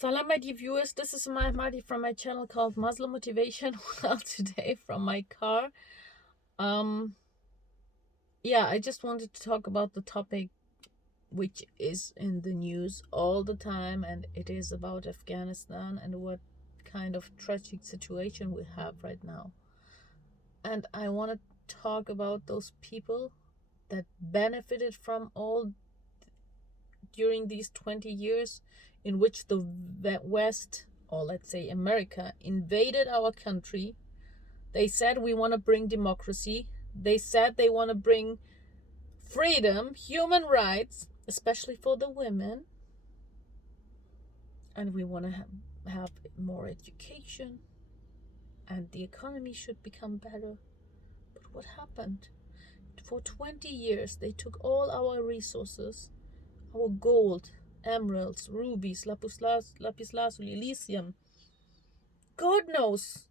Salam, my dear viewers. This is Mahmadi from my channel called Muslim Motivation. Well, today from my car. Um, yeah, I just wanted to talk about the topic which is in the news all the time, and it is about Afghanistan and what kind of tragic situation we have right now. And I want to talk about those people that benefited from all during these 20 years in which the West, or let's say America, invaded our country. They said we want to bring democracy. They said they want to bring freedom, human rights, especially for the women. And we want to have more education. And the economy should become better. But what happened? For 20 years, they took all our resources, our gold, emeralds, rubies, lapis lazuli, lithium. God knows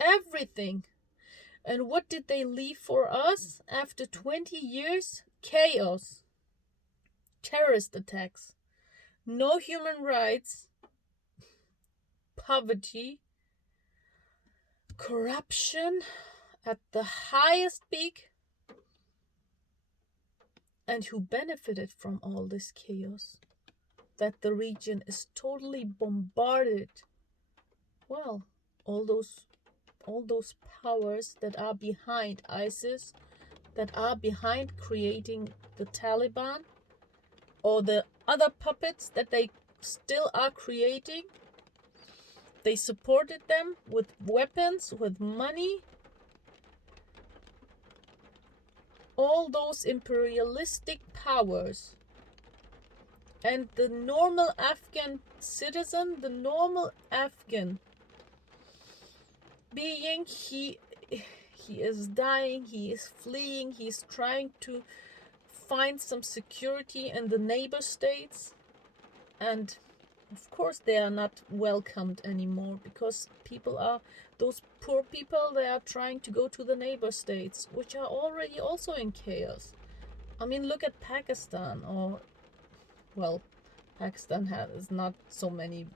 everything. And what did they leave for us after 20 years? Chaos, terrorist attacks, no human rights, poverty, corruption at the highest peak. And who benefited from all this chaos? That the region is totally bombarded. Well, all those powers that are behind ISIS, that are behind creating the Taliban, or the other puppets that they still are creating. They supported them with weapons, with money. All those imperialistic powers. And the normal Afghan citizen, the normal Afghan being, he is dying, he is fleeing, he is trying to find some security in the neighbor states. And of course they are not welcomed anymore, because those poor people, they are trying to go to the neighbor states, which are already also in chaos. I mean, look at Pakistan, or, well, Pakistan has not so many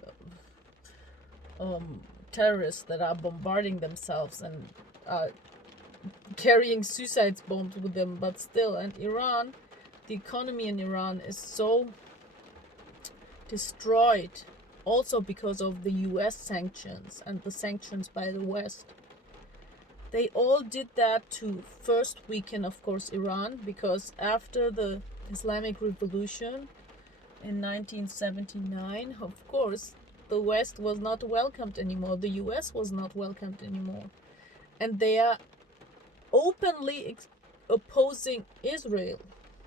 terrorists that are bombarding themselves and carrying suicide bombs with them, but still. And Iran, the economy in Iran is so destroyed, also because of the US sanctions and the sanctions by the West. They all did that to first weaken, of course, Iran, because after the Islamic Revolution in 1979, of course, the West was not welcomed anymore. The US was not welcomed anymore. And they are openly opposing Israel.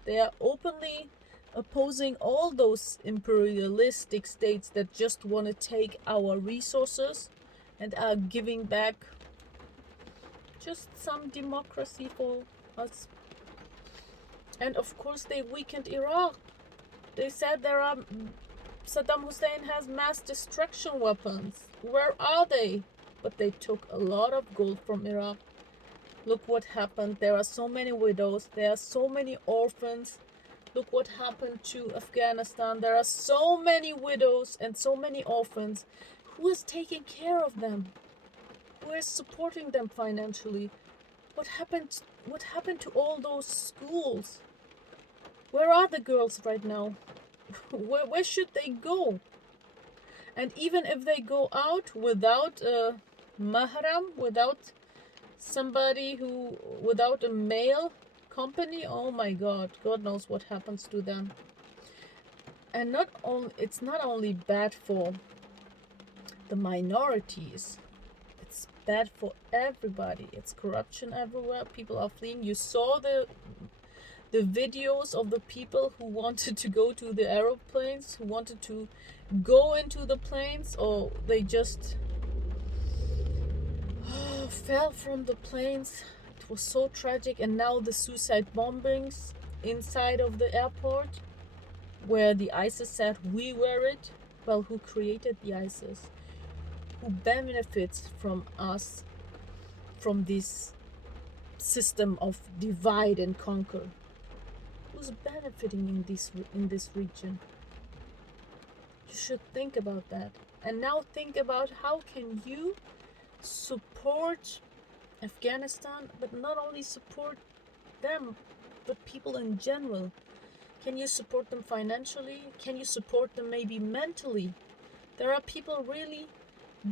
They are openly opposing all those imperialistic states that just want to take our resources and are giving back just some democracy for us. And of course they weakened Iraq. They said Saddam Hussein has mass destruction weapons. Where are they? But they took a lot of gold from Iraq. Look what happened. There are so many widows. There are so many orphans. Look what happened to Afghanistan. There are so many widows and so many orphans. Who is taking care of them? Who is supporting them financially? What happened to all those schools? Where are the girls right now? Where should they go? And even if they go out without a mahram, without without a male company, oh my God, God knows what happens to them. And it's not only bad for the minorities, it's bad for everybody. It's corruption everywhere. People are fleeing. You saw the videos of the people who wanted to go to the aeroplanes, who wanted to go into the planes, or they just fell from the planes. It was so tragic. And now the suicide bombings inside of the airport, where the ISIS said we were it. Well, who created the ISIS? Who benefits from us, from this system of divide and conquer? Who's benefiting in this region? You should think about that. And now think about how can you support Afghanistan, but not only support them, but people in general. Can you support them financially? Can you support them maybe mentally? There are people, really,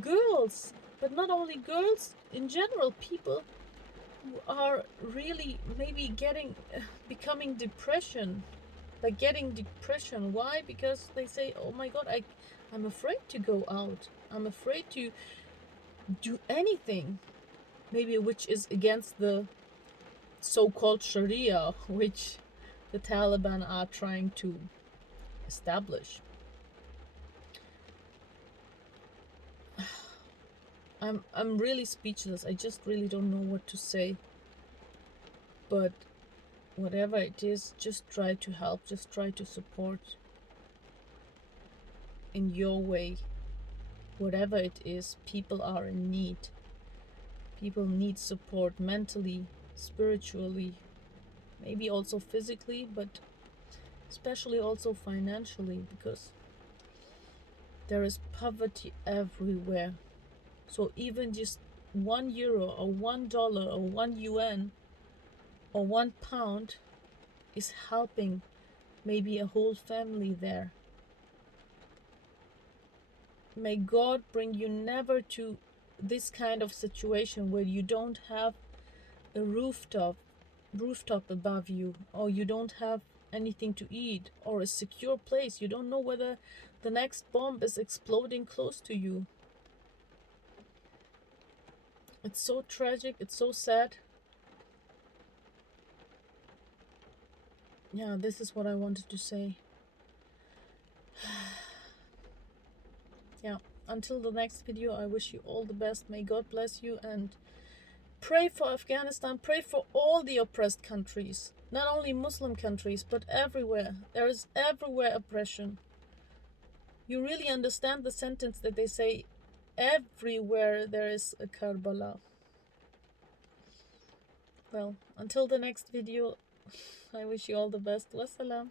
girls, but not only girls, in general, people who are really maybe becoming depression. Like getting depression. Why? Because they say, oh my god, I'm afraid to go out. I'm afraid to do anything. Maybe which is against the so-called Sharia, which the Taliban are trying to establish. I'm really speechless. I just really don't know what to say. But whatever it is, just try to help, just try to support in your way. Whatever it is, people are in need. People need support mentally, spiritually, maybe also physically, but especially also financially, because there is poverty everywhere. So even just €1 or $1 or €1 or £1 is helping maybe a whole family there. May God bring you never to this kind of situation where you don't have a rooftop above you, or you don't have anything to eat, or a secure place. You don't know whether the next bomb is exploding close to you. It's so tragic, it's so sad. Yeah, this is what I wanted to say. Yeah, until the next video, I wish you all the best. May God bless you, and pray for Afghanistan. Pray for all the oppressed countries. Not only Muslim countries, but everywhere. There is everywhere oppression. You really understand the sentence that they say, everywhere there is a Karbala. Well, until the next video, I wish you all the best. Wassalam.